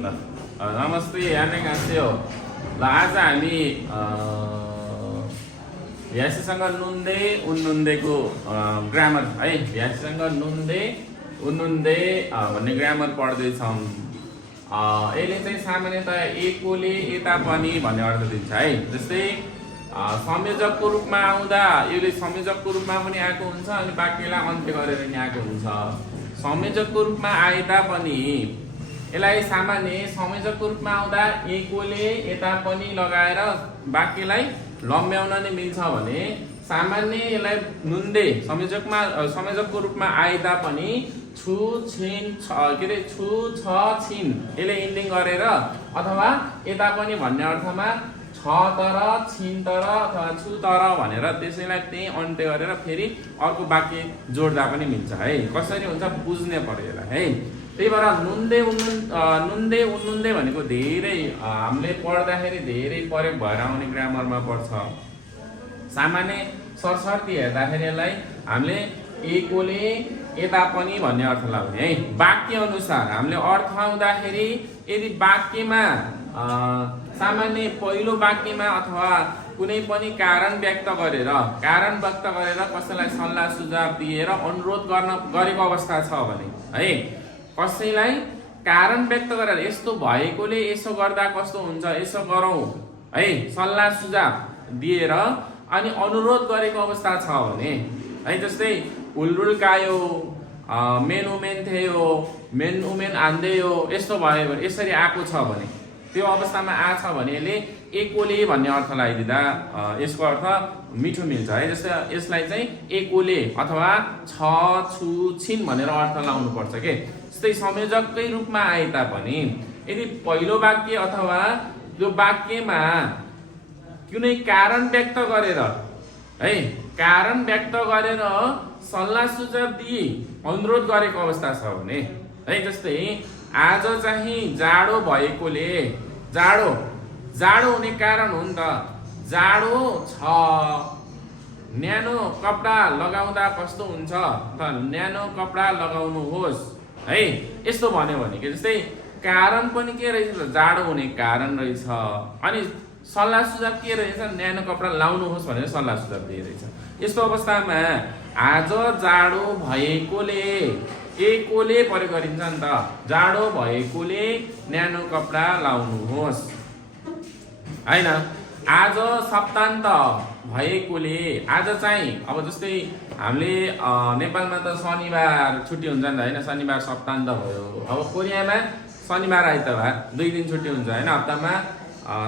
ल नमस्ते 안녕하세요. ल आज हामी भ्यासीसँग नुन्दै उन्नुन्दैको ग्रामर है भ्यासीसँग नुन्दै उन्नुन्दै भन्ने ग्रामर पढ्दैछौँ। यसले चाहिँ सामान्यतया एकोले यता पनि भन्ने अर्थ दिन्छ है। जस्तै संयोजकको रूपमा आउँदा यसले संयोजकको रूपमा पनि आएको हुन्छ अनि वाक्यलाई अन्त्य गरेर नि आएको हुन्छ। संयोजकको रूपमा आए तापनि यसलाई सामान्य संयोजकको रूपमा आउँदा एकोले यता पनि लगाएर वाक्यलाई लम्ब्याउन नै मिल्छ भने सामान्य यसलाई नुन्दै संयोजकको रूपमा आए तापनि छु छिन छु छ छिन यसले इन्डिङ गरेर अथवा यता पनि भन्ने अर्थमा छ तर छिन तर अथवा छु तर भनेर त्यसैलाई त्यही अन्त्य गरेर फेरि अर्को वाक्य जोड्दा पनि मिल्छ है। कसरी हुन्छ बुझ्ने पर्यो यसलाई है। त्यही भएर नुन्दै उन्नुन्दै भनेको धेरै हामीले पढ्दाखेरि धेरै प्रयोग भएर आउने ग्रामरमा पर्छ। सामान्य सरसर्ती हेर्दाखेरि यसलाई हामीले एकोले यता पनि भन्ने अर्थ लगाउने है। वाक्य अनुसार हामीले अर्थ आउँदाखेरि यदि वाक्यमा सामान्य पहिलो वाक्यमा अथवा कुनै पनि कारण व्यक्त गरेर कसैलाई सल्लाह सुझाव दिएर अनुरोध गरेको अवस्था छ भने है, कसैलाई कारण व्यक्त गरेर यस्तो भएकोले यसो गर्दा कस्तो हुन्छ यसो गरौँ है सल्लाह सुझाव दिएर अनि अनुरोध गरेको अवस्था छ भने है। जस्तै उलरुल कायो मेन उमेन थियो मेन उमेन आन्देयो यस्तो भयो भने यसरी आएको छ भने त्यो अवस्थामा आछ भने यसले एकोले भन्ने अर्थ लगाइदिँदा यसको अर्थ मिठो मिल्छ है। जस्तै यसलाई चाहिँ एकोले अथवा छ छु छिन भनेर अर्थ लाउनु पर्छ के। जस्तै संयोजककै रूपमा आए तापनि यदि पहिलो वाक्य अथवा त्यो वाक्यमा कुनै कारण व्यक्त गरेर है सल्लाह सुझाव दिई अनुरोध गरेको अवस्था छ भने है। जस्तै आज चाहिँ जाडो भएकोले जाडो हुने कारण हो नि त जाडो छ न्यानो कपडा लगाउँदा कस्तो हुन्छ त न्यानो कपडा लगाउनुहोस् है यस्तो भन्यो भने के। जस्तै कारण पनि के रहेछ जाडो हुने कारण रहेछ अनि सल्लाह सुझाव के रहेछ न्यानो कपडा लाउनुहोस् भनेर सल्लाह सुझाव दिइरहेछ। यस्तो अवस्थामा आज जाडो भएकोले एकोले प्रयोग गरिन्छ नि त जाडो भएकोले न्यानो कपडा लाउनुहोस् हैन। आज सप्तान्त भएकोले आज चाहिँ अब जस्तै हामीले नेपालमा त शनिबार छुट्टी हुन्छ नि त हैन, शनिबार सप्तान्त भयो। अब कोरियामा शनिबार आइतबार 2 दिन छुट्टी हुन्छ हैन, हप्तामा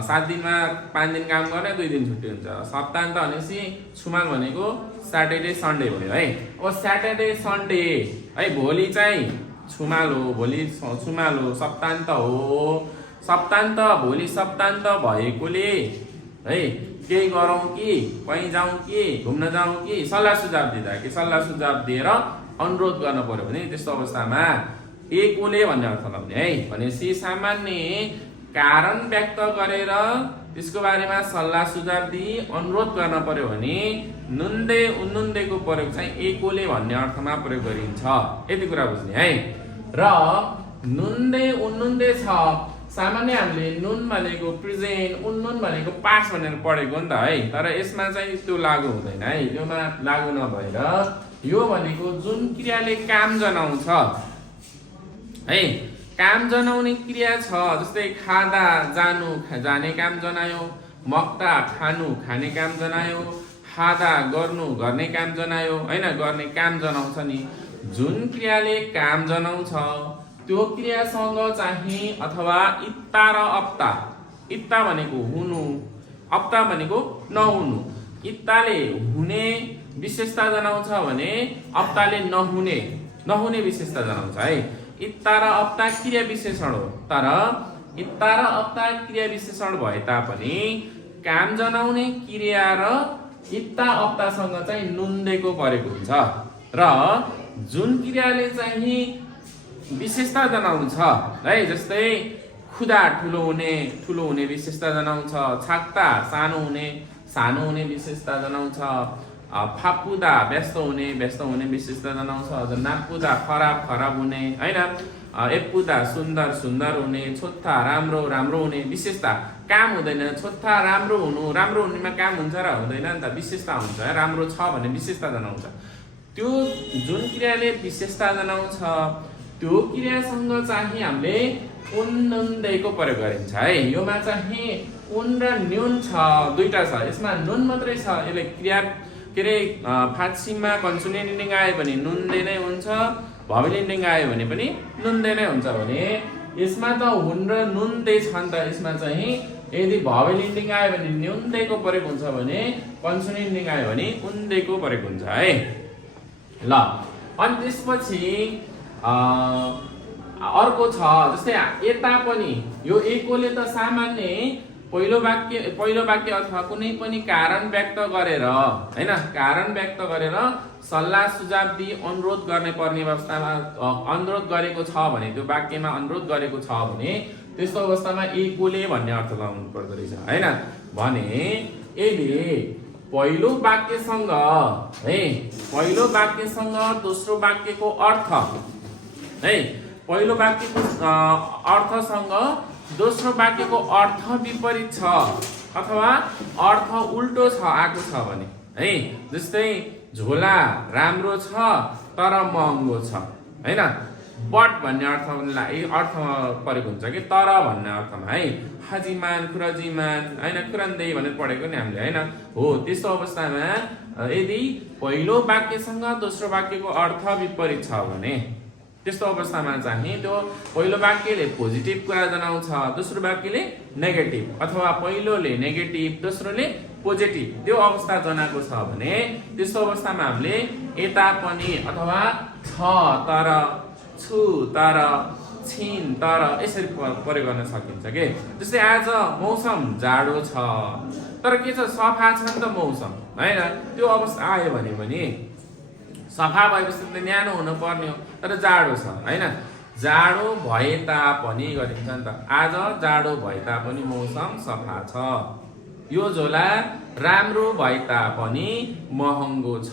7 दिनमा 5 दिन काम गर्ने 2 दिन छुट्टी हुन्छ। सप्तान्त भनेपछि छुमाल भनेको स्याटरडे सन्डे भयो है। अब स्याटरडे सन्डे है भोलि चाहिँ छुमाल हो, भोलि छुमाल हो, सप्तान्त हो। सप्तान्त भोलि सप्तान्त भएकोले है केही गरौँ कि कहीँ जाउँ कि घुम्न जाउँ कि सल्लाह सुझाव दिएर अनुरोध गर्नु पर्यो भने त्यस्तो अवस्थामा एकोले भन्ने अर्थ लाउने है। भनेपछि सामान्य कारण व्यक्त गरेर त्यसको बारेमा सल्लाह सुझाव दिई अनुरोध गर्न पर्यो भने नुन्दै उन्नुन्दैको प्रयोग चाहिँ एकोले भन्ने अर्थमा प्रयोग गरिन्छ। यति कुरा बुझ्ने है। र नुन्दै उन्नुन्दै छ सामान्य हामीले नुन भनेको प्रेजेन्ट उन्नुन भनेको पास्ट भनेर पढेको नि त है। तर यसमा चाहिँ त्यो लागु हुँदैन है। योमा लागु नभएर यो भनेको जुन क्रियाले काम जनाउँछ है, काम जनाउने क्रिया छ। जस्तै खाँदा जानु जाने काम जनायो, मक्ता खानु खाने काम जनायो, खाँदा गर्नु गर्ने काम जनायो हैन, गर्ने काम जनाउँछ नि। जुन क्रियाले काम जनाउँछ त्यो क्रियासँग चाहिँ अथवा इत्ता र अप्ता, इत्ता भनेको हुनु अप्ता भनेको नहुनु। इत्ताले हुने विशेषता जनाउँछ भने अप्ताले नहुने विशेषता जनाउँछ है। इत्ता र अप्ता क्रिया विशेषण हो, तर इत्ता र अप्ता क्रिया विशेषण भए तापनि काम जनाउने क्रिया र इत्ता अप्तासँग चाहिँ नुन्दैको प्रयोग हुन्छ। र जुन क्रियाले चाहिँ विशेषता जनाउँछ है, जस्तै खुदा ठुलो हुने विशेषता जनाउँछ, छाक्ता सानो हुने विशेषता जनाउँछ, फापुदा व्यस्त हुने विशेषता जनाउँछ, नापुदा खराब हुने हैन। एपुदा सुन्दर सुन्दर हुने, छोथा राम्रो राम्रो हुने, विशेषता काम हुँदैन, छोथा राम्रो हुनुमा काम हुन्छ र हुँदैन नि त, विशेषता हुन्छ। राम्रो छ भने विशेषता जनाउँछ। त्यो जुन क्रियाले विशेषता जनाउँछ त्यो क्रियासँग चाहिँ हामीले उन नुन दैको प्रयोग गरिन्छ है। योमा चाहिँ उन र न्यून छ, दुईटा छ, यसमा नुन मात्रै छ। यसले क्रिया के अरे फाँसीमा कन्सोनेन्ट इन्डिङ आयो भने नुन दे नै हुन्छ, भवेल इन्डिङ आयो भने पनि नुन दे नै हुन्छ भने यसमा त हुन र नुन दे छ नि त। यसमा चाहिँ यदि भवेल इन्डिङ आयो भने न्यून देको प्रयोग हुन्छ भने कन्सोनेन्ट इन्डिङ आयो भने उन देको प्रयोग हुन्छ है। ल अनि त्यसपछि अर्को छ, जस्तै यता पनि यो एकोले त सामान्य पहिलो वाक्य अथवा कुनै पनि कारण व्यक्त गरेर हैन, कारण व्यक्त गरेर सल्लाह सुझाव दिई अनुरोध गर्ने पर्ने अवस्थामा अनुरोध गरेको छ भने, त्यो वाक्यमा अनुरोध गरेको छ भने त्यस्तो अवस्थामा एकोले भन्ने अर्थ लाउनु पर्दो रहेछ हैन। भने यसले पहिलो वाक्यसँग है, पहिलो वाक्यसँग दोस्रो वाक्यको अर्थ है, पहिलो वाक्यको अर्थसँग दोस्रो वाक्यको अर्थ विपरीत छ अथवा अर्थ उल्टो छ आएको छ भने है। जस्तै झोला राम्रो छ तर महँगो छ हैन, बट भन्ने अर्थलाई अर्थमा प्रयोग हुन्छ कि तर भन्ने अर्थमा है। हाजीमान खुरजीमान हैन, खुरन्दै भनेर पढेको नि हामीले हैन। हो त्यस्तो अवस्थामा यदि पहिलो वाक्यसँग दोस्रो वाक्यको अर्थ विपरीत छ भने त्यस्तो अवस्थामा चाहिँ त्यो पहिलो वाक्यले पोजिटिभ कुरा जनाउँछ, दोस्रो वाक्यले नेगेटिभ, अथवा पहिलोले नेगेटिभ दोस्रोले पोजिटिभ त्यो अवस्था जनाएको छ भने त्यस्तो अवस्थामा हामीले यता पनि अथवा छ तर, छु तर, छिन तर यसरी प्रयोग गर्न सकिन्छ के। जस्तै आज मौसम जाडो छ तर के छ, सफा छ नि त मौसम हैन। त्यो अवस्था आयो भने पनि सफा भएपछि त न्यानो हुनु पर्ने हो तर जाडो छ हैन। जाडो भए तापनि गरिन्छ नि त, आज जाडो भए तापनि मौसम सफा छ। यो झोला राम्रो भए तापनि महँगो छ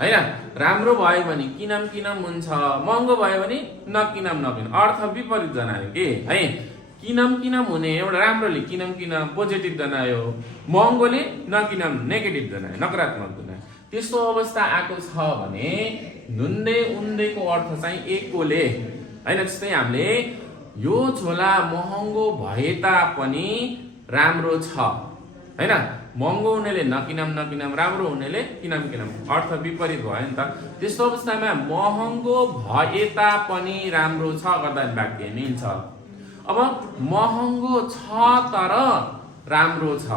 हैन। राम्रो भयो भने किनम हुन्छ, महँगो भयो भने नकिनम अर्थ विपरीत जनायो के है। किनम हुने एउटा राम्रोले किनम पोजिटिभ जनायो, महँगोले नकिनम नेगेटिभ जनायो, नकारात्मक जनायो। त्यस्तो अवस्था आएको छ भने नुन्दे उन्देको अर्थ चाहिँ एकोले हैन। जस्तै हामीले यो झोला महँगो भए तापनि राम्रो छ हैन, महँगो हुनेले नकिनम राम्रो हुनेले किनम अर्थ विपरीत भयो नि त। त्यस्तो अवस्थामा महँगो भए तापनि राम्रो छ गर्दा वाक्य मिल्छ। अब महँगो छ तर राम्रो छ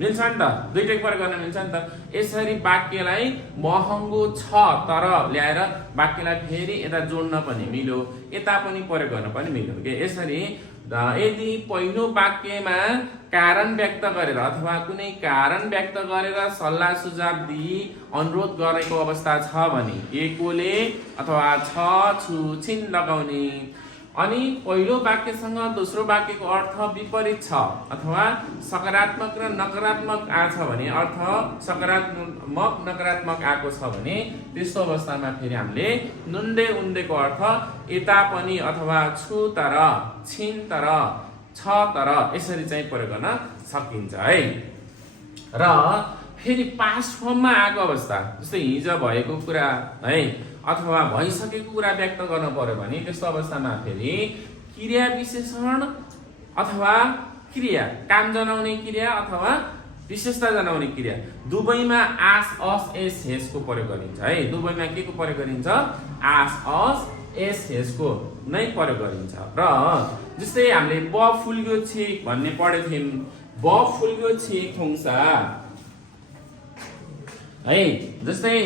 मिल्छ नि त, दुईटै प्रयोग गर्न मिल्छ नि त। यसरी वाक्यलाई महँगो छ तर ल्याएर वाक्यलाई फेरि यता जोड्न पनि मिल्यो, यता पनि प्रयोग गर्न पनि मिल्यो के। यसरी यदि पहिलो वाक्यमा कारण व्यक्त गरेर अथवा कुनै कारण व्यक्त गरेर सल्लाह सुझाव दिई अनुरोध गरेको अवस्था छ भने एकोले अथवा छ, छु, छिन लगाउने। अनि पहिलो वाक्यसँग दोस्रो वाक्यको अर्थ विपरीत छ अथवा सकारात्मक र नकारात्मक आछ भने, अर्थ सकारात्मक नकारात्मक आएको छ भने त्यस्तो अवस्थामा फेरि हामीले नुन्दे उन्देको अर्थ यता पनि अथवा छु तर, छिन तर, छ तर यसरी चाहिँ प्रयोग गर्न सकिन्छ है। र फेरि पास्ट फर्ममा आएको अवस्था, जस्तै हिजो भएको कुरा है अथवा भइसकेको कुरा व्यक्त गर्न पर्यो भने त्यस्तो अवस्थामा फेरि क्रिया विशेषण अथवा क्रिया, काम जनाउने क्रिया अथवा विशेषता जनाउने क्रिया दुवैमा आस अस एस हेसको प्रयोग गरिन्छ है। दुवैमा के को प्रयोग गरिन्छ, आस अस एस हेसको नै प्रयोग गरिन्छ। र जस्तै हामीले ब फुल्ग्यो छिक भन्ने पढेको थियौं, ब फुल्ग्यो छिक थोङ्सा है। जस्तै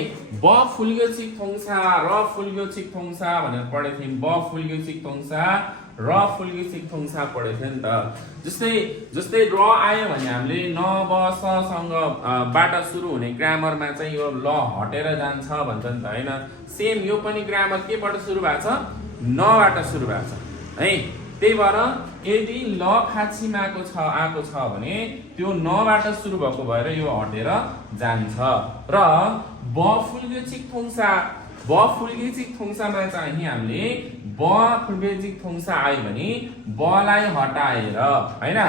ब फुल्ग्यो छिक थोङ्सा, र फुल्ग्यो छिक थोङ्सा भनेर पढेको थियौं। ब फुल्ग्यो छिक थोङ्सा, र फुल्ग्यो छिक थोङ्सा पढेको थियो नि त। जस्तै र आयो भने हामीले न ब स सँग बाट सुरु हुने ग्रामरमा चाहिँ यो ल हटेर जान्छ भन्छ नि त हैन। सेम यो पनि ग्रामर केबाट सुरु भएको छ, न बाट सुरु भएको छ है। त्यही भएर यदि ल खाछीमा आएको छ भने त्यो न बाट सुरु भएको भएर यो हटेर जान्छ। र ब फुल्ग्यो छिक थोङ्सा, ब फुल्ग्यो छिक थोङ्सामा चाहिँ हामीले ब ब फुल्केजिक थोङ्सा आयो भने बलाई हटाएर हैन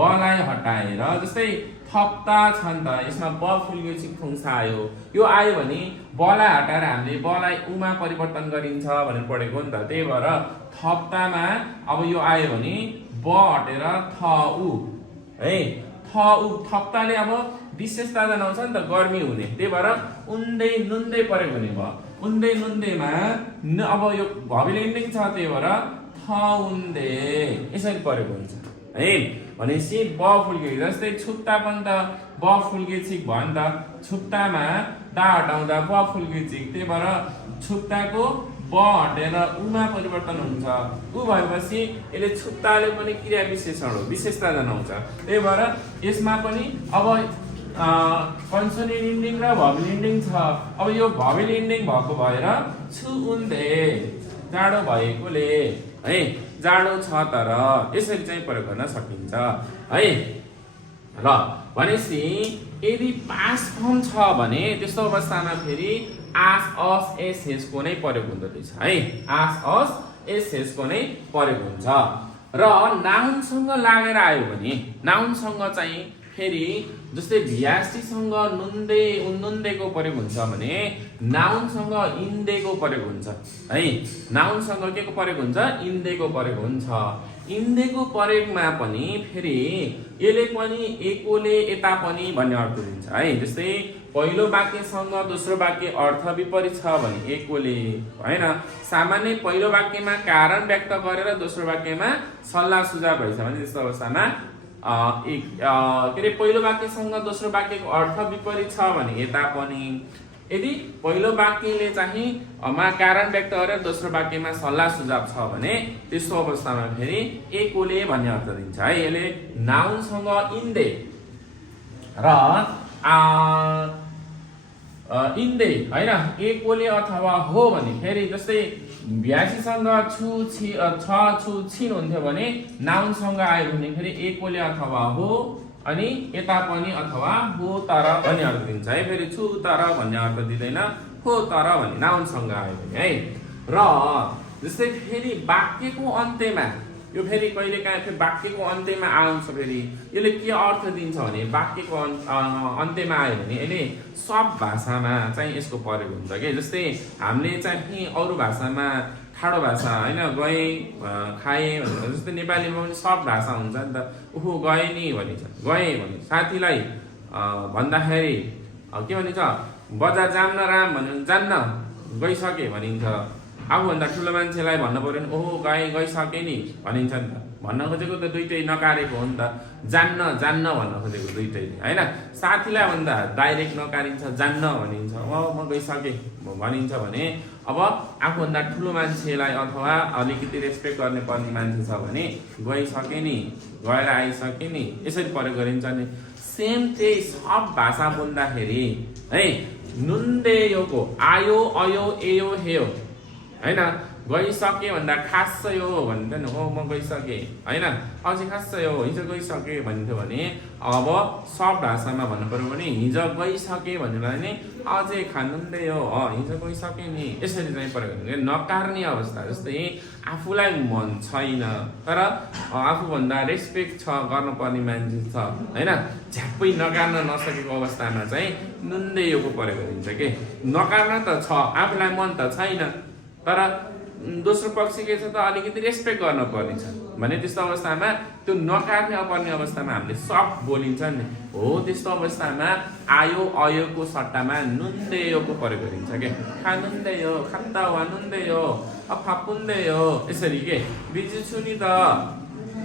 बलाई हटाएर जस्तै थप्ता छन् त यसमा ब फुल्केजिक थोङ्सा आयो यो आयो भने बलाई हटाएर हामीले बलाई उमा परिवर्तन गरिन्छ भनेर पढेको नि त त्यही भएर थप्तामा अब यो आयो भने ब हटेर थ उ है थ उ थप्ताले अब विशेषता जनाउँछ नि त गर्मी हुने त्यही भएर उन्दै नुन्दै परेको हुने भयो उन्दै नुन्दैमा अब यो भविल इन्डिङ छ त्यही भएर थ उन्दै यसरी परेको हुन्छ है भनेपछि ब फुल्के जस्तै छुप्ता पनि त ब फुल्के चिक भयो नि त छुप्तामा दा हटाउँदा ब फुल्के चिक त्यही भएर छुप्ताको ब हटेर उमा परिवर्तन हुन्छ उ भएपछि यसले छुप्ताले पनि क्रिया विशेषण हो विशेषता जनाउँछ त्यही भएर यसमा पनि अब कन्सोनेन्ट इन्डिङ र भवेल इन्डिङ छ अब यो भवेल इन्डिङ भएको भएर छु उन्दै जाडो भएकोले है जाडो छ तर यसरी चाहिँ प्रयोग गर्न सकिन्छ है ल भनेपछि यदि पास्ट फर्म छ भने त्यस्तो अवस्थामा फेरि आस अस एस एसको नै प्रयोग हुँदो रहेछ है आस अस एस एसको नै प्रयोग हुन्छ र नाउनसँग लागेर आयो भने नाउनसँग चाहिँ फेरि जस्तै भियास्टीसँग नुन्दै उन्नुन्दैको प्रयोग हुन्छ भने नाउनसँग इन्देको प्रयोग हुन्छ है नाउनसँग के को प्रयोग हुन्छ इन्देको प्रयोग हुन्छ इन्देको प्रयोगमा पनि फेरि यसले पनि एकोले यता पनि भन्ने अर्थ दिन्छ है जस्तै पहिलो वाक्यसँग दोस्रो वाक्य अर्थ विपरीत छ भने एकोले हैन सामान्य पहिलो वाक्यमा कारण व्यक्त गरेर दोस्रो वाक्यमा सल्लाह सुझाव भइछ भने त्यस्तो अवस्थामा के अरे पहिलो वाक्यसँग दोस्रो वाक्यको अर्थ विपरीत छ भने यता पनि यदि पहिलो वाक्यले चाहिँ कारण व्यक्त गरेर दोस्रो वाक्यमा सल्लाह सुझाव छ भने त्यस्तो अवस्थामा फेरि एकोले भन्ने अर्थ दिन्छ है यसले नाउनसँग इन्दै र इन्दै हैन एकोले अथवा हो भने फेरि जस्तै भ्यासीसँग छु छि छ छु छिन हुन्थ्यो भने नाउनसँग आयो भने फेरि एकोले अथवा हो अनि यता पनि अथवा हो तर भन्ने अर्थ दिन्छ है फेरि छु तर भन्ने अर्थ दिँदैन हो तर भन्ने नाउनसँग आयो भने है र जस्तै फेरि वाक्यको अन्त्यमा यो फेरि कहिलेकाहीँ फेरि वाक्यको अन्त्यमा आउँछ फेरि यसले के अर्थ दिन्छ भने वाक्यको अन्त्यमा आयो भने यसले सब भाषामा चाहिँ यसको प्रयोग हुन्छ कि जस्तै हामीले चाहिँ अरू भाषामा ठाडो भाषा हैन गए खाए भनेर जस्तै नेपालीमा पनि सब भाषा हुन्छ नि त उहु गए नि भनिन्छ गए भने साथीलाई भन्दाखेरि के भनिन्छ बजार जान्न राम भने जान्न गइसके भनिन्छ आफूभन्दा ठुलो मान्छेलाई भन्नु पर्यो भने ओहो गइसके नि भनिन्छ नि त भन्न खोजेको त दुइटै नकारेको हो नि त जान्न जान्न भन्न खोजेको दुइटै हैन साथीलाई भन्दा डाइरेक्ट नकारिन्छ जान्न भनिन्छ म गइसके भनिन्छ भने अब आफूभन्दा ठुलो मान्छेलाई अथवा अलिकति रेस्पेक्ट गर्ने पर्ने मान्छे छ भने गइसके नि गएर आइसके नि यसरी प्रयोग गरिन्छ नि सेम त्यही सब भाषा बोल्दाखेरि है नुन्देयोको आयो अयो एयो हेयो हैन गइसके भन्दा खासयो भन्थ्यो नि हो म गइसके हैन अझै खासयो हिजो गइसके भन्थ्यो भने अब सब भाषामा भन्नु पर्यो भने हिजो गइसके भन्यो भने अझै खानुहुँदै हो हिजो गइसके नि यसरी चाहिँ प्रयोग गर्नु नकार्ने अवस्था जस्तै आफूलाई मन छैन तर आफूभन्दा रेस्पेक्ट छ गर्नुपर्ने मान्छे छ हैन झ्याप्पै नकार्न नसकेको अवस्थामा चाहिँ नुन्दै योको प्रयोग गरिन्छ के नकार्न त छ आफूलाई मन त छैन तर दोस्रो पक्ष के छ त अलिकति रेस्पेक्ट गर्न पर्ने छ भने त्यस्तो अवस्थामा त्यो नकार्ने पर्ने अवस्थामा हामीले सब बोलिन्छ नि हो त्यस्तो अवस्थामा आयो अयोको सट्टामा नुन्देयोको प्रयोग गरिन्छ के खानुन्देयो खान्ता वा नुन्देयो फापुन्देयो यसरी के बिजी छु नि त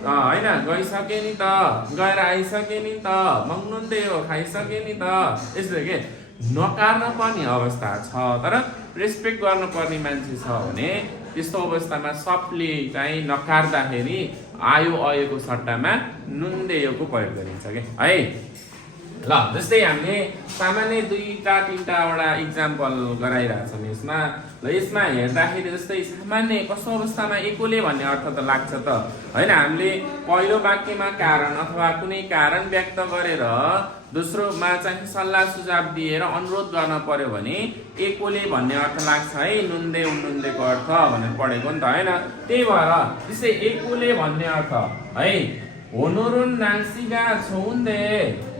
हैन गइसके नि त गएर आइसके नि त मग्नुन्देयो खाइसके नि त यसरी के नकार्न पर्ने अवस्था छ तर रेस्पेक्ट गर्नुपर्ने मान्छे छ भने त्यस्तो अवस्थामा सबले चाहिँ नकार्दाखेरि आयो अयोको सट्टामा नुन्देयोको प्रयोग गरिन्छ के है ल जस्तै हामीले सामान्य 2-3वटा इक्जाम्पल गराइरहेछौँ यसमा। ल यसमा हेर्दाखेरि जस्तै सामान्य कस्तो अवस्थामा एकोले भन्ने अर्थ त लाग्छ त हैन। हामीले पहिलो वाक्यमा कारण अथवा कुनै कारण व्यक्त गरेर दोस्रोमा चाहिँ सल्लाह सुझाव दिएर अनुरोध गर्न पर्यो भने एकोले भन्ने अर्थ लाग्छ है। नुन्दे उन्नुन्देको अर्थ भनेर पढेको नि त हैन। त्यही भएर त्यसै एकोले भन्ने अर्थ है होनुरुन नासिगा छौन्दे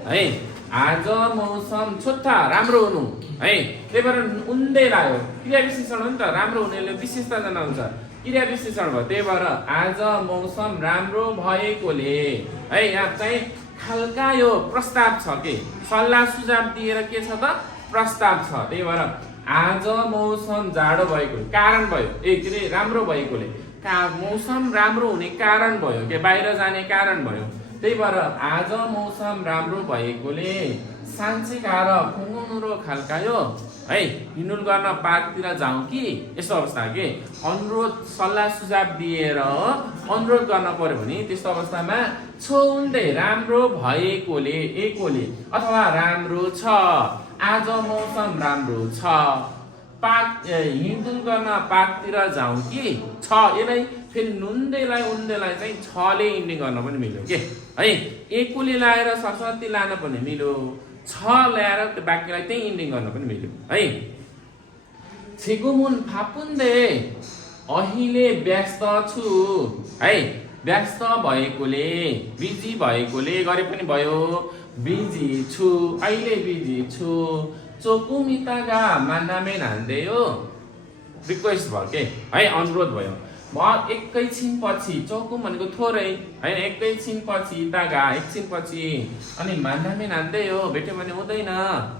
है आज मौसम छोटा राम्रो हुनु है। त्यही भएर उन्दे लाग्यो क्रिया विशेषण हो नि त, राम्रो हुनेले विशेषता जनाउँछ क्रिया विशेषण भयो। त्यही भएर आज मौसम राम्रो भएकोले है यहाँ चाहिँ खालका यो प्रस्ताव छ के सल्लाह सुझाव दिएर के छ त प्रस्ताव छ। त्यही भएर आज मौसम जाडो भएको कारण भयो के अरे राम्रो भएकोले मौसम राम्रो हुने कारण भयो के बाहिर जाने कारण भयो। त्यही भएर आज मौसम राम्रो भएकोले साँच्चै गाह्र खुङ्गुरो खाल्कायो है हिँडुल गर्न पार्कतिर जाउँ कि यस्तो अवस्था के अनुरोध सल्लाह सुझाव दिएर अनुरोध गर्न पर्यो भने त्यस्तो अवस्थामा छौन्दे राम्रो भएकोले एकोले अथवा राम्रो छ आज मौसम राम्रो छ पार्क हिँडुल गर्न पार्कतिर जाउँ कि छ यसलाई फेरि नुन्देलाई उन्देलाई चाहिँ छले इन्डिङ गर्न पनि मिल्यो के है। एकोले लाएर सरस्वती लान पनि मिल्यो छ ल्याएर त्यो वाक्यलाई त्यही इन्डिङ गर्न पनि मिल्यो है। छिगुमुन फापुन्दे अहिले व्यस्त छु है व्यस्त भएकोले बिजी भएकोले गरे पनि भयो बिजी छु अहिले बिजी छु चोकुमितागा मान्नामे नान्देयो रिक्वेस्ट भयो के है अनुरोध भयो। म एकैछिन पछि चौकुम भनेको थोरै हैन एकैछिन पछि तागा एकछिन पछि अनि मान्नामे नान्दै हो भेट्यो भने हुँदैन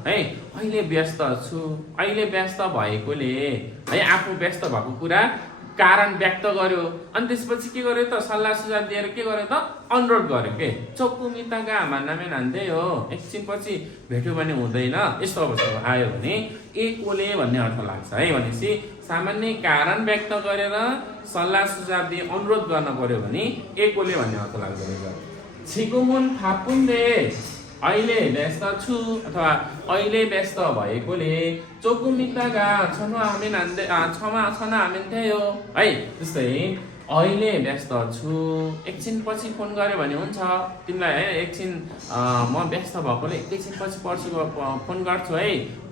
है। अहिले व्यस्त छु अहिले व्यस्त भएकोले है आफू व्यस्त भएको कुरा कारण व्यक्त गर्यो अनि त्यसपछि के गर्यो त सल्लाह सुझाव दिएर के गर्यो त अनुरोध गर्यो के चोकुमितागा मान्नामे नान्दै हो एकछिन पछि भेट्यो भने हुँदैन। यस्तो अवस्थामा आयो भने एकोले भन्ने अर्थ लाग्छ है। भनेपछि सामान्य कारण व्यक्त गरेर सल्लाह सुझाव दिए अनुरोध गर्न पर्यो भने एकोले भन्ने अर्थ लाग्दो रहेछ। छिगुमुन फापुन्दे अहिले व्यस्त छु अथवा अहिले व्यस्त भएकोले चोकुमितागा छनु आमेन हान्दै छमा छना आमेन थियो है। त्यस्तै अहिले व्यस्त छु एकछिन पछि फोन गर्यो भने हुन्छ तिमीलाई है एकछिन म व्यस्त भएकोले एकैछिन पछि पर्सि फोन गर्छु है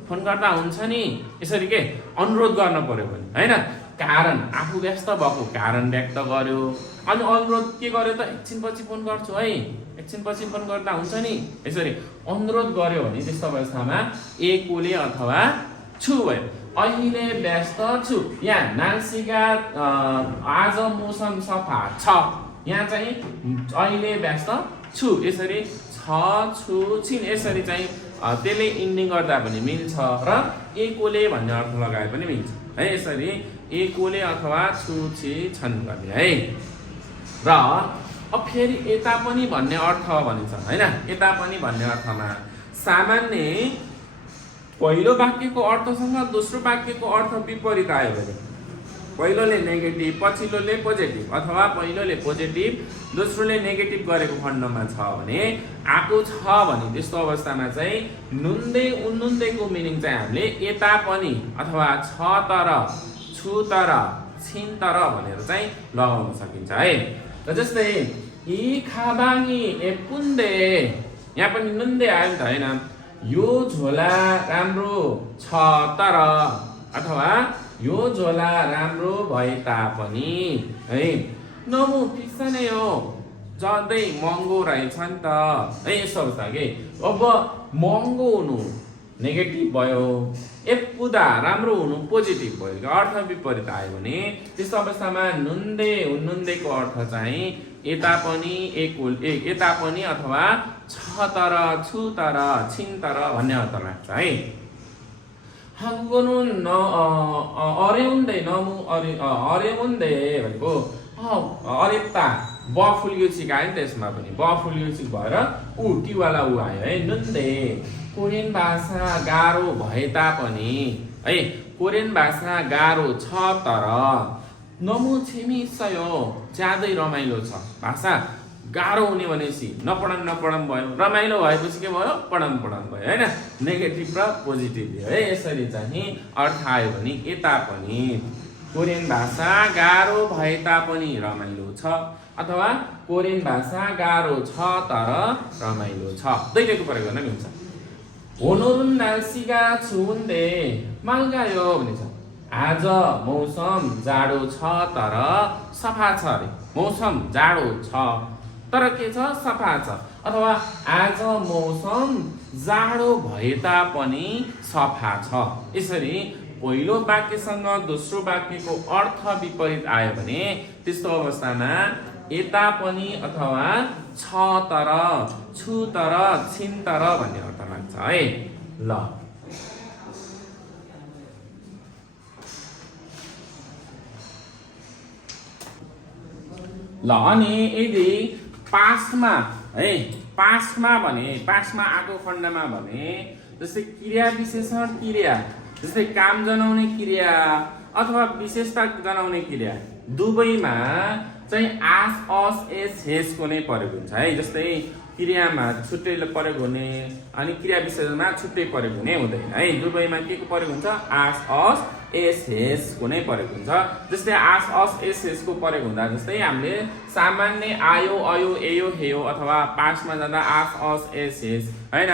फोन गर्दा हुन्छ नि यसरी के अनुरोध गर्न पर्यो भने हैन। कारण आफू व्यस्त भएको कारण व्यक्त गर्यो अनि अनुरोध के गर्यो त एकछिन पछि फोन गर्छु है एकछिन पछि फोन गर्दा हुन्छ नि यसरी अनुरोध गर्यो भने त्यस्तो अवस्थामा एकोले अथवा छु भयो। अहिले व्यस्त छु यहाँ नान्सीका आज मौसम सफा छ यहाँ चाहिँ अहिले व्यस्त छु यसरी छ छु छिन यसरी चाहिँ त्यसले इन्डिङ गर्दा पनि मिल्छ र एकोले भन्ने अर्थ लगाए पनि मिल्छ है। यसरी एकोले अथवा छु छि छन् गर्ने है। र अब फेरि यता पनि भन्ने अर्थ भनिन्छ हैन। यता पनि भन्ने अर्थमा सामान्य पहिलो वाक्यको अर्थसँग दोस्रो वाक्यको अर्थ विपरीत आयो भने पहिलोले नेगेटिभ पछिल्लोले पोजिटिभ अथवा पहिलोले पोजिटिभ दोस्रोले नेगेटिभ गरेको खण्डमा छ भने आएको छ भने त्यस्तो अवस्थामा चाहिँ नुन्दे उन्नुन्देको मिनिङ चाहिँ हामीले यता पनि अथवा छ तर छु तर छिन तर भनेर चाहिँ लगाउन सकिन्छ है। र जस्तै यी खाबाङी एपुन्दे यहाँ पनि नुन्दे आयो नि त हैन। यो झोला राम्रो छ तर अथवा यो झोला राम्रो भए तापनि है नमु फिक्स नै हो ज्यादै महँगो रहेछ नि त है। यस्तो अवस्था के अब महँगो हुनु नेगेटिभ भयो एपुदा राम्रो हुनु पोजिटिभ भयो अर्थ विपरीत आयो भने त्यस्तो अवस्थामा नुन्दे उन्नुन्देको अर्थ चाहिँ यता पनि यता पनि अथवा छ तर छु तर छिन तर भन्ने अर्थ लाग्छ है। हागुनुन अरेउन्दै नमु अरेउन्दै भनेको अरेप्ता ब फुल्युचिक आयो नि त्यसमा पनि ब फुल्युचिक भएर उ टीवाला उ आयो है। नुन्दे कोरियन भाषा गाह्रो भए तापनि है कोरियन भाषा गाह्रो छ तर नमु छिमिसयो ज्यादै रमाइलो छ भाषा गाह्रो हुने भनेपछि नपढम भयो, रमाइलो भएपछि के भयो पढम भयो हैन, नेगेटिभ र पोजिटिभ है। यसरी चाहिँ अर्थ आयो भने यता पनि कोरियन भाषा गाह्रो भए तापनि रमाइलो छ, अथवा कोरियन भाषा गाह्रो छ तर रमाइलो छ, दुईटैको प्रयोग गर्न मिल्छ। ओनोरुन नाल्सीगा छुन्डे मालगायो भनिन्छ, आज मौसम जाडो छ तर सफा छ अरे, मौसम जाडो छ तर के छ सफा छ, अथवा आज मौसम जाडो भए तापनि सफा छ। यसरी पहिलो वाक्यसँग दोस्रो वाक्यको अर्थ विपरीत आयो भने त्यस्तो अवस्थामा यता पनि अथवा छ तर, छु तर, छिन तर भन्ने अर्थ लाग्छ है। ल अनि यदि पास्टमा है, पास्टमा भने पास्टमा आएको खण्डमा भने जस्तै क्रिया विशेषण क्रिया, जस्तै काम जनाउने क्रिया अथवा विशेषता जनाउने क्रिया दुवैमा चाहिँ आस अस एस हेसको नै प्रयोग हुन्छ है। जस्तै क्रियामा छुट्टै प्रयोग हुने अनि क्रिया विशेषणमा छुट्टै प्रयोग हुने हुँदैन है। दुवैमा के को प्रयोग हुन्छ आस अस एस हेसको नै प्रयोग हुन्छ। जस्तै आस अस एस हेसको प्रयोग हुँदा जस्तै हामीले सामान्य आयो अयो एयो हेयो अथवा पास्टमा जाँदा आस अस एस हेस हैन,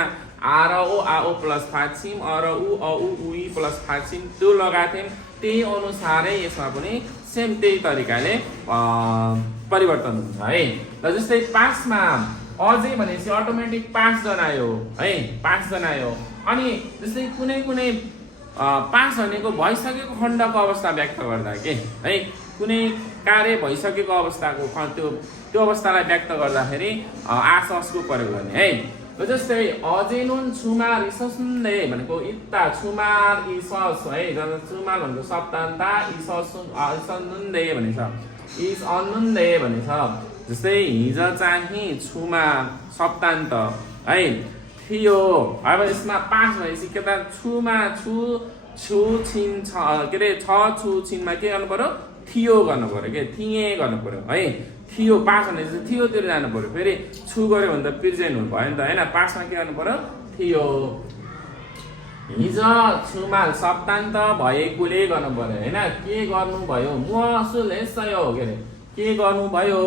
आर ओ आओ प्लस फाछिम अर उ अ उ उइ प्लस फाछिम त्यो लगाएको थियौँ, त्यही अनुसारै यसमा पनि सेम त्यही तरिकाले परिवर्तन हुन्छ है। र जस्तै पास्टमा अझै भनेपछि अटोमेटिक पास जनायो है, पास जनायो। अनि जस्तै कुनै कुनै पास भनेको भइसकेको खण्डको अवस्था व्यक्त गर्दा के है, कुनै कार्य भइसकेको अवस्थाको त्यो अवस्थालाई व्यक्त गर्दाखेरि आस असको प्रयोग गर्ने है। जस्तै अजेनुन छुमार इससुन्डे भनेको इत्ता छुमार इसस है, छुमार भनेको सप्तान्ता इससुन्डे भनेछ, इस अन्नुन्डे भनेछ। जस्तै हिजो चाहिँ छुमा सप्तान्त है थियो, अब यसमा पाँच भएपछि के त छुमा छु छु छिन छ के अरे छ छु छिनमा के गर्नु पर्यो थियो गर्नु पर्यो, के थिए गर्नु पर्यो है। थियो पास भनेपछि थियोतिर जानु पर्यो, फेरि छु गऱ्यो भने त प्रेजेन्ट हुनु भयो नि त हैन, पासमा के गर्नु पर्यो थियो। हिजो छुमाल सप्तान्त भएकोले गर्नु पर्यो हैन, के गर्नुभयो मुसुल यसयो के अरे के गर्नुभयो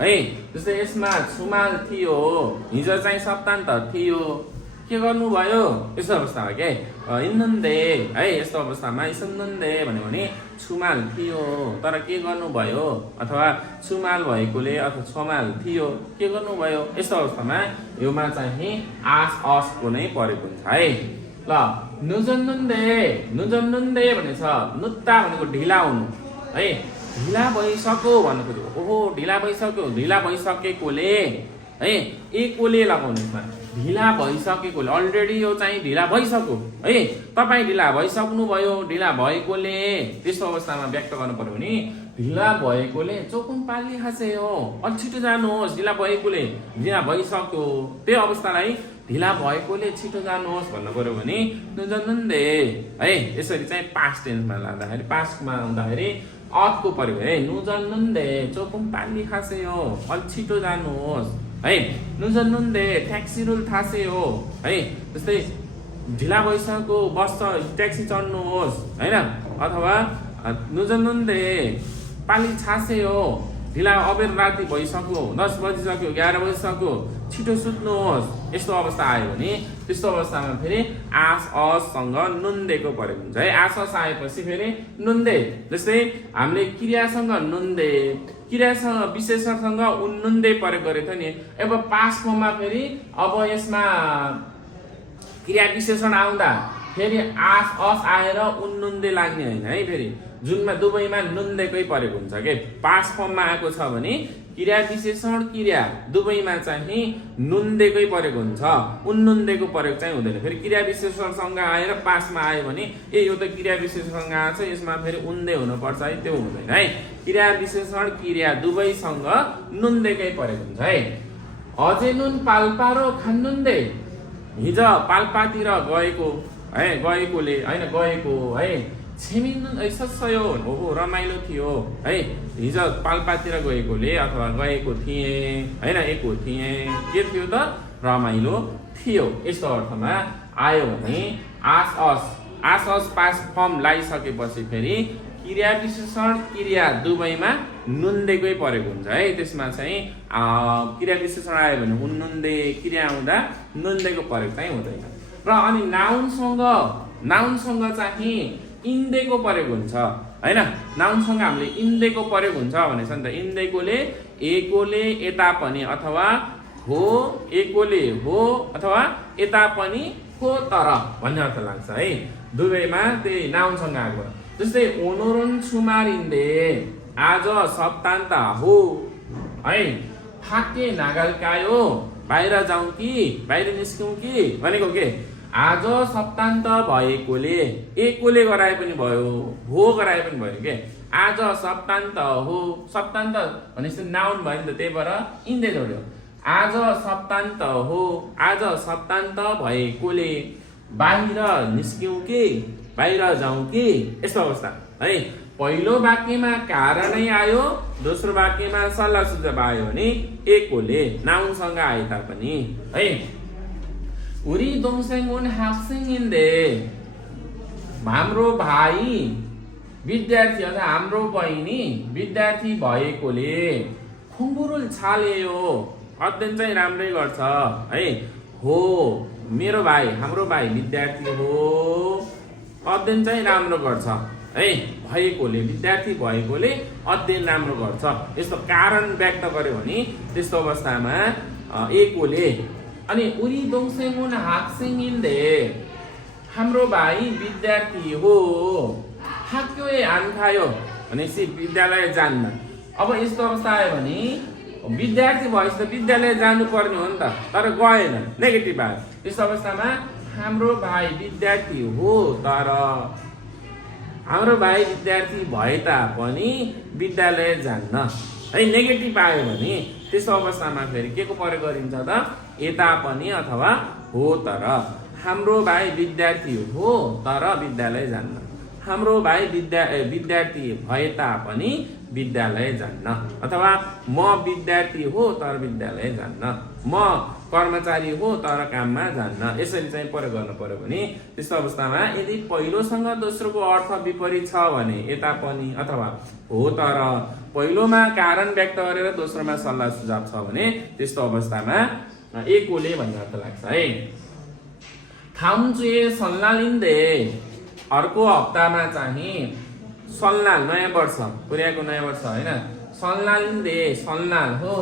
है। जस्तै यसमा छुमाल थियो, हिजो चाहिँ सप्तान्त थियो, के गर्नुभयो यस्तो अवस्थामा के इन्नुन्दे है। यस्तो अवस्थामा इन्नुन्दे भन्यो भने छुमाल थियो तर के गर्नुभयो, अथवा छुमाल भएकोले अथवा छमाल थियो के गर्नुभयो, यस्तो अवस्थामा योमा चाहिँ आस असको नै प्रयोग हुन्छ है। ल नुजन्नुन्दे, नुजन्नुन्दे भनेछ नुत्ता भनेको ढिला हुनु है, ढिला भइसक्यो भन्नु खोजेको, ओहो ढिला भइसक्यो, ढिला भइसकेकोले है, एकोले लगाउने यसमा ढिला भइसकेकोले, अलरेडी यो चाहिँ ढिला भइसक्यो है, तपाईँ ढिला भइसक्नु भयो, ढिला भएकोले। त्यस्तो अवस्थामा व्यक्त गर्नु पर्यो भने ढिला भएकोले चोकुन पाली खासे हो, अलि छिटो जानुहोस्, ढिला भएकोले ढिला भइसक्यो, त्यो अवस्थालाई ढिला भएकोले छिटो जानुहोस् भन्नु पर्यो भने नुजन्नुन्दे है। यसरी चाहिँ पास्ट टेन्समा लाँदाखेरि पास्टमा हुँदाखेरि अथको प्रयोग है, नुजन्नुन्दे चोकुन पाली खासे हो, अलि छिटो जानुहोस् है। नुजन्नुन्दे ट्याक्सी रुल थासे हो है, जस्तै ढिला भइसक्यो बस ट्याक्सी चढ्नुहोस् हैन, अथवा नुजन्नुन्दे पाली छासे हो, ढिला अबेर राति भइसक्यो, 10 बजिसक्यो 11 बजिसक्यो, छिटो सुत्नुहोस्। यस्तो अवस्था आयो भने त्यस्तो अवस्थामा फेरि आस अससँग नुन्देको प्रयोग हुन्छ है। आस अस आएपछि फेरि नुन्दे, जस्तै हामीले क्रियासँग नुन्दे, क्रियासँग विशेषणसँग उन्नुन्दे प्रयोग गरेको थियो नि। अब पास्ट फर्ममा फेरि अब यसमा क्रिया विशेषण आउँदा फेरि आस अस आएर उन्नुन्दे लाग्ने होइन है, फेरि जुनमा दुवैमा नुन्देकै प्रयोग हुन्छ के। पास्ट फर्ममा आएको छ भने क्रिया विशेषण क्रिया दुवैमा चाहिँ नुन्देकै प्रयोग हुन्छ, उन्नुन्देको प्रयोग चाहिँ हुँदैन। फेरि क्रिया विशेषणसँग आएर पास्टमा आयो भने ए यो त क्रिया विशेषणसँग आएको छ, यसमा फेरि उन्दै हुनुपर्छ है, त्यो हुँदैन है। क्रिया विशेषण क्रिया दुवैसँग नुन्देकै प्रयोग हुन्छ है। अझै नुन पाल्पारो खान्नुन्दे, हिजो पाल्पातिर गएको है, गएकोले होइन गएको है, 재밌는 सस्यो हो रमाइलो थियो है हिजो पाल्पातिर गएकोले अथवा गएको थिएँ हैन एको थिएँ के थियो त रमाइलो थियो यस्तो अर्थमा आयो भने आस अस पास्ट फर्म लाइसकेपछि फेरि क्रिया विशेषण क्रिया दुवैमा नुन्देकै परेको हुन्छ है त्यसमा चाहिँ क्रिया विशेषण आयो भने उन्नुन्दे क्रिया आउँदा नुन्देको परेको चाहिँ हुँदैन र अनि नाउनसँग चाहिँ इन्देको परेको हुन्छ हैन नाउनसँग हामीले इन्देको परेको हुन्छ भनेछ नि त इन्देकोले एकोले यता पनि अथवा हो एकोले हो अथवा यता पनि हो तर भन्ने अर्थ लाग्छ है दुवैमा त्यही नाउनसँग आएको जस्तै ओनोरन छुमारिन्दे आज सप्तान्त हो है फाके नागलकायो बाहिर जाउँ कि बाहिर निस्क्यौँ कि भनेको के आज सप्तान्त भएकोले एकोले गराए पनि भयो हो गराए पनि भयो के आज सप्तान्त हो सप्तान्त भनेपछि नाउन भयो नि त त्यही भएर इन्दै जोड्यो आज सप्तान्त हो आज सप्तान्त भएकोले बाहिर निस्क्यौँ कि बाहिर जाउँ कि यस्तो अवस्था है पहिलो वाक्यमा कारणै आयो दोस्रो वाक्यमा सल्लाह सुझाव आयो भने एकोले नाउनसँग आए तापनि है उरी दोङसेङ उन हाक्सिङ इन्दे हाम्रो भाइ विद्यार्थी अथवा हाम्रो बहिनी विद्यार्थी भएकोले खुङ्गुरुल छालेयो अध्ययन चाहिँ राम्रै गर्छ है हो मेरो भाइ हाम्रो भाइ विद्यार्थी हो अध्ययन चाहिँ राम्रो गर्छ है भएकोले विद्यार्थी भएकोले अध्ययन राम्रो गर्छ यस्तो कारण व्यक्त गर्यो भने त्यस्तो अवस्थामा एकोले अनि उरी दोङसेङ उन हाक्सिङ इन्दे हाम्रो भाइ विद्यार्थी हो हाक्यो हान खायो भनेपछि विद्यालय जान्न अब यस्तो अवस्था आयो भने विद्यार्थी भएपछि त विद्यालय जानुपर्ने हो नि त तर गएन नेगेटिभ आयो त्यस्तो अवस्थामा हाम्रो भाइ विद्यार्थी हो तर हाम्रो भाइ विद्यार्थी भए तापनि विद्यालय जान्न है नेगेटिभ आयो भने त्यस्तो अवस्थामा फेरि के को प्रयोग गरिन्छ त यता पनि अथवा हो तर हाम्रो भाइ विद्यार्थी हो तर विद्यालय जान्न हाम्रो भाइ विद्यार्थी भए तापनि विद्यालय जान्न अथवा म विद्यार्थी हो तर विद्यालय जान्न म कर्मचारी हो तर काममा जान्न यसरी चाहिँ प्रयोग गर्नु पर्यो भने त्यस्तो अवस्थामा यदि पहिलोसँग दोस्रोको अर्थ विपरीत छ भने यता पनि अथवा हो तर पहिलोमा कारण व्यक्त गरेर दोस्रोमा सल्लाह सुझाव छ भने त्यस्तो अवस्थामा एकोले भन्ने अर्थ लाग्छ है थाम्चुए सल्लाह लिँदै अर्को हप्तामा चाहिँ सल्लाल नयाँ वर्ष कोरियाको नयाँ वर्ष होइन सल्लाल लिँदै सल्लाल हो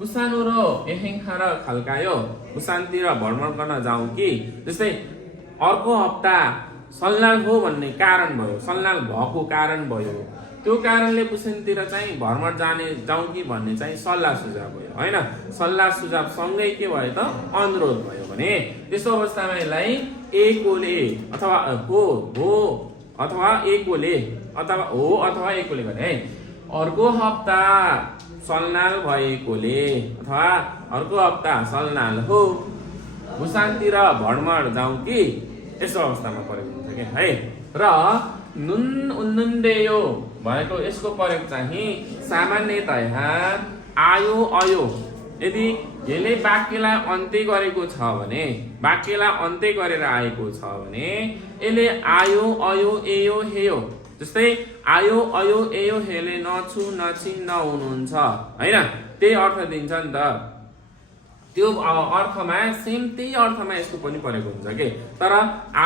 बुसानो र एहेङखा र खल्कायो बुसानतिर भ्रमण गर्न जाउँ कि जस्तै अर्को हप्ता सल्लाल हो भन्ने कारण भयो सल्लाल भएको कारण भयो त्यो कारणले बुसानतिर चाहिँ भ्रमण जाउँ कि भन्ने चाहिँ सल्लाह सुझाव भयो होइन सल्लाह सुझाव सँगै के भयो त अनुरोध भयो भने त्यस्तो अवस्थामा यसलाई एकोले अथवा हो अथवा एकोले अथवा हो अथवा एकोले भने है अर्को हप्ता सल्लाल भएकोले अथवा अर्को हप्ता सल्लाल हो बुसानतिर भ्रमण जाउँ कि यस्तो अवस्थामा प्रयोग हुन्छ कि है र नुन उन्नुन्देयो भनेको यसको प्रयोग चाहिँ सामान्यतया आयो अयो यदि यसले वाक्यलाई अन्त्य गरेको छ भने वाक्यलाई अन्त्य गरेर आएको छ भने यसले आयो अयो एयो हेयो जस्तै आयो अयो एयो हेले नछु नछि नहुनुहुन्छ हैन त्यही अर्थ दिन्छ नि त त्यो अर्थमा सेम त्यही अर्थमा यसको पनि प्रयोग हुन्छ के तर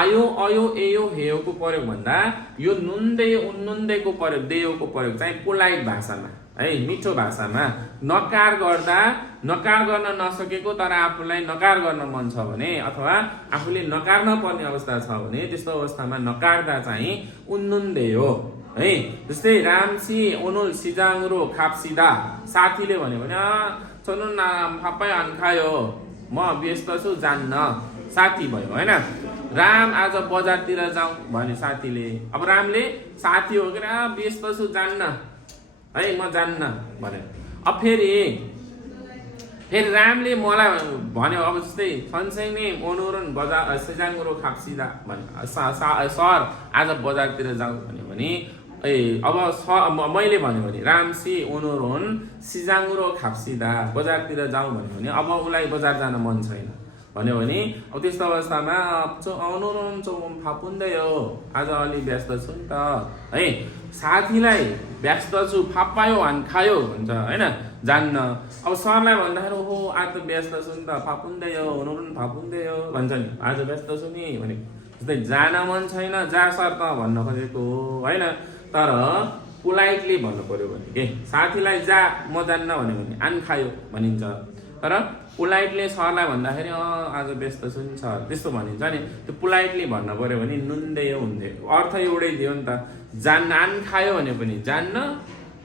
आयो अयो एयो हेयोको प्रयोग भन्दा यो नुन्दे उन्नुन्देको प्रयोग देयोको प्रयोग चाहिँ पोलाइट भाषामा है मिठो भाषामा नकार गर्न नसकेको तर आफूलाई नकार गर्न मन छ भने अथवा आफूले नकार्न पर्ने अवस्था छ भने त्यस्तो अवस्थामा नकार्दा चाहिँ उन्नुन्दे हो है जस्तै रामसी ओनुल सिजाङरो खाप्सिदा साथीले भन्यो भने चल्नु न फापै खायो म व्यस्त छु जान्न साथी भयो हैन राम आज बजारतिर जाउँ भन्यो साथीले अब रामले साथी हो कि व्यस्त छु जान्न है म जान्न भने अब फेरि फेरि रामले मलाई भन्यो अब जस्तै सन्सैने ओनुरन बजार सिजाङ्गुरो खाप्सिदा भने सर आज बजारतिर जाउँ भन्यो भने अब मैले भन्यो भने रामसी ओनुरोन सिजाङ्गुरो खाप्सिदा बजारतिर जाउँ भन्यो भने अब उसलाई बजार जान मन छैन भन्यो भने अब त्यस्तो अवस्थामा ओनुरोन चौम फापुन्दै हो आज अलि व्यस्त छु नि त है साथीलाई व्यस्त छु फापायो हान खायो भन्छ होइन जान्न अब सरलाई भन्दाखेरि ओहो आज त व्यस्त छु नि त फापुन्दै हो ओनुरोन फापुन्दै हो भन्छ नि आज व्यस्त छु नि भने जस्तै जान मन छैन जा सर त भन्न खोजेको हो होइन तर पोलाइटली भन्नु पर्यो भने के साथीलाई जा म जान्न भन्यो भने आन खायो भनिन्छ तर पोलाइटली सरलाई भन्दाखेरि आज व्यस्त छु नि सर त्यस्तो भनिन्छ नि त्यो पोलाइटली भन्नु पर्यो भने नुन्दै हुन्थ्यो अर्थ एउटै दियो नि त जान्न आन खायो भने पनि जान्न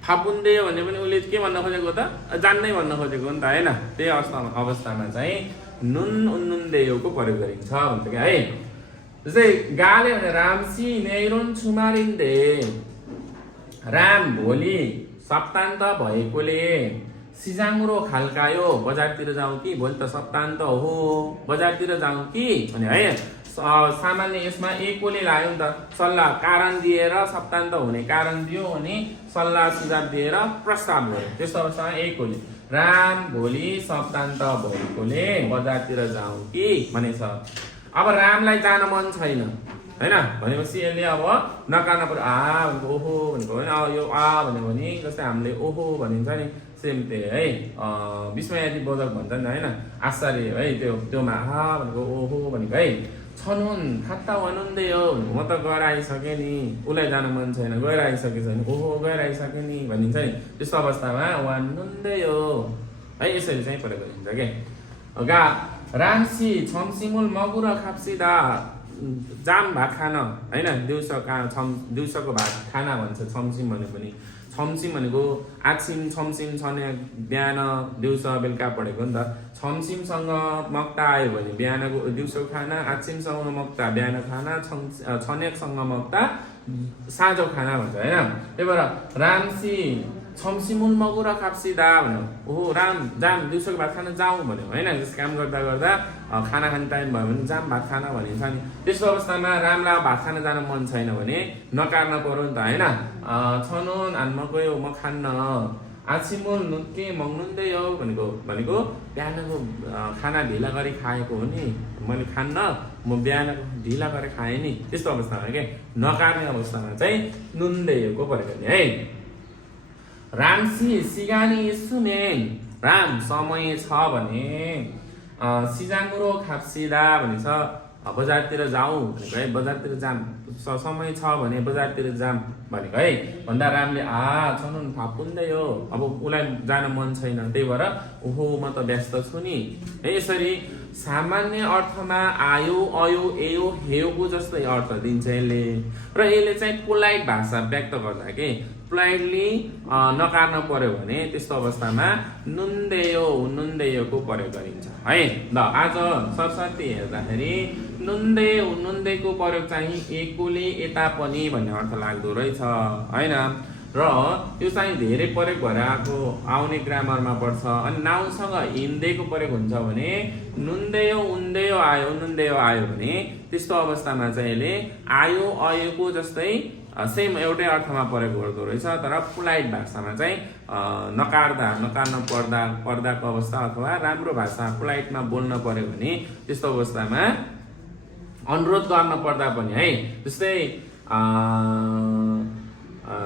फापुन्दै भने पनि उसले के भन्न खोजेको त जान्नै भन्न खोजेको नि त होइन त्यही अवस्थामा चाहिँ नुन उन्नुन्देको प्रयोग गरिन्छ भन्छ क्या है जस्तै गाले भने रामसी नेरोन छुमारिन्दे राम भोलि सप्तान्त भएकोले सिजाङ्गुरो खाल्कायो बजारतिर जाउँ कि भोलि त सप्तान्त हो बजारतिर जाउँ कि भने है सामान्य यसमा एकोले लाग्यो नि त सल्लाह कारण दिएर सप्तान्त हुने कारण दियो अनि सल्लाह सुझाव दिएर प्रस्ताव गर्यो त्यस्तो अवस्थामा एकोले राम भोलि सप्तान्त भएकोले बजारतिर जाउँ कि भनेछ अब रामलाई जान मन छैन होइन भनेपछि यसले अब नकार्न पर्यो ओहो भनेको होइन यो भन्यो भने जस्तै हामीले ओहो भनिन्छ नि सेम त्यही है विस्मयादि बोधक भन्छ नि होइन आश्चर्य है त्योमा भनेको ओहो भनेको है छनुन खात्ता वनुन्दै हो भनेको म त गएर आइसकेँ नि उसलाई जान मन छैन गएर आइसकेको छैन ओहो गएर आइसकेँ नि भनिन्छ नि त्यस्तो अवस्थामा वानुन्दै हो है यसरी चाहिँ प्रयोग गरिन्छ के रामसी छम्सिमुल मगुर खाप्सिदा जाम भात खान होइन दिउँसोको भात खाना भन्छ छम्सिम भन्यो भने छम्सिम भनेको आछिम छम्सिम छने बिहान दिउँसो बेलुका पढेको नि त छम्सिमसँग मक्ता आयो भने बिहानको दिउँसो खाना आछिमसँग मक्ता बिहान खाना छनेकसँग मक्ता साँझो खाना भन्छ होइन त्यही भएर रामसी छम्सिमुल मगुर खाप्सिदा भन्यो ओहो राम जाम दिउँसोको भात खान जाउँ भन्यो होइन जस्तो काम गर्दा गर्दा खाना खाने टाइम भयो भने जाम भात खाना भनिन्छ नि त्यस्तो अवस्थामा रामलाई भात खान जान मन छैन भने नकार्न पर्यो नि त होइन छनुन हान्न गयो म खान्न आछिमुल नुत्के मग्नुन्दै हो भनेको बिहानको खाना ढिला गरी खाएको हो नि मैले खान्न म बिहानको ढिला गरेर खाएँ नि त्यस्तो अवस्थामा के नकार्ने अवस्थामा चाहिँ नुन्दैको प्रयोग गर्ने है रामसी सिगानी सुमेन राम समय छ भने सिजाङ्गुरो खाप्सिदा भनेछ बजारतिर जाउँ भनेको है बजारतिर जाम समय छ भने बजारतिर जाम भनेको है भन्दा रामले छनुन फापुन्दै हो अब उसलाई जान मन छैन त्यही भएर ओहो म त व्यस्त छु नि है यसरी सामान्य अर्थमा आयो अयो एयो हेयोको जस्तै अर्थ दिन्छ यसले र यसले चाहिँ पोलाइट भाषा व्यक्त गर्दा के पोलाइटली नकार्न पर्यो भने त्यस्तो अवस्थामा नुन्देयोको प्रयोग गरिन्छ है ल आज सरस्वती हेर्दाखेरि नुन्देको प्रयोग चाहिँ एकोले यता पनि भन्ने अर्थ लाग्दो रहेछ होइन र यो चाहिँ धेरै प्रयोग भएर आउने ग्रामरमा पर्छ अनि नाउँसँग हिँड्दैको प्रयोग हुन्छ भने नुन्देयो उन्देयो आयो भने त्यस्तो अवस्थामा चाहिँ यसले आयो अयोको जस्तै सेम एउटै अर्थमा प्रयोग गर्दो रहेछ तर पोलाइट भाषामा चाहिँ नकार्न पर्दाको अवस्था अथवा राम्रो भाषा पोलाइटमा बोल्न पर्यो भने त्यस्तो अवस्थामा अनुरोध गर्न पर्दा पनि है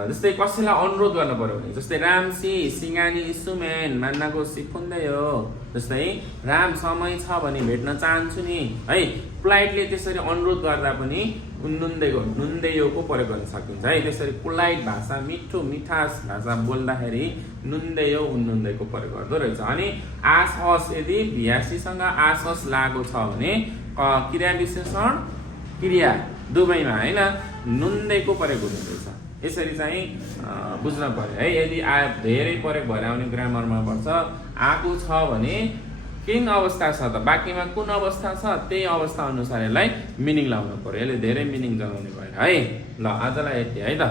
जस्तै कसैलाई अनुरोध गर्न पर्यो भने जस्तै रामसी सिङ्गानी सुमेन मान्नाको सिफुन्दै हो जस्तै राम समय छ भने भेट्न चाहन्छु नि है पोलाइटले त्यसरी अनुरोध गर्दा पनि नुन्देयोको प्रयोग गर्न सकिन्छ है त्यसरी पोलाइट भाषा मिठास भाषा बोल्दाखेरि नुन्देयो उन्नुन्देको प्रयोग गर्दो रहेछ अनि आस हस यदि भियासीसँग आस हस लागु छ भने क्रिया विशेषण क्रिया दुवैमा होइन नुन्देको प्रयोग हुँदो यसरी चाहिँ बुझ्न पर्यो है यदि धेरै प्रयोग भएर आउने ग्रामरमा पर्छ आएको छ भने किन अवस्था छ त बाँकीमा कुन अवस्था छ त्यही अवस्था अनुसार यसलाई मिनिङ लाउनु पर्यो यसले धेरै मिनिङ जनाउने भएर है ल आजलाई यति है त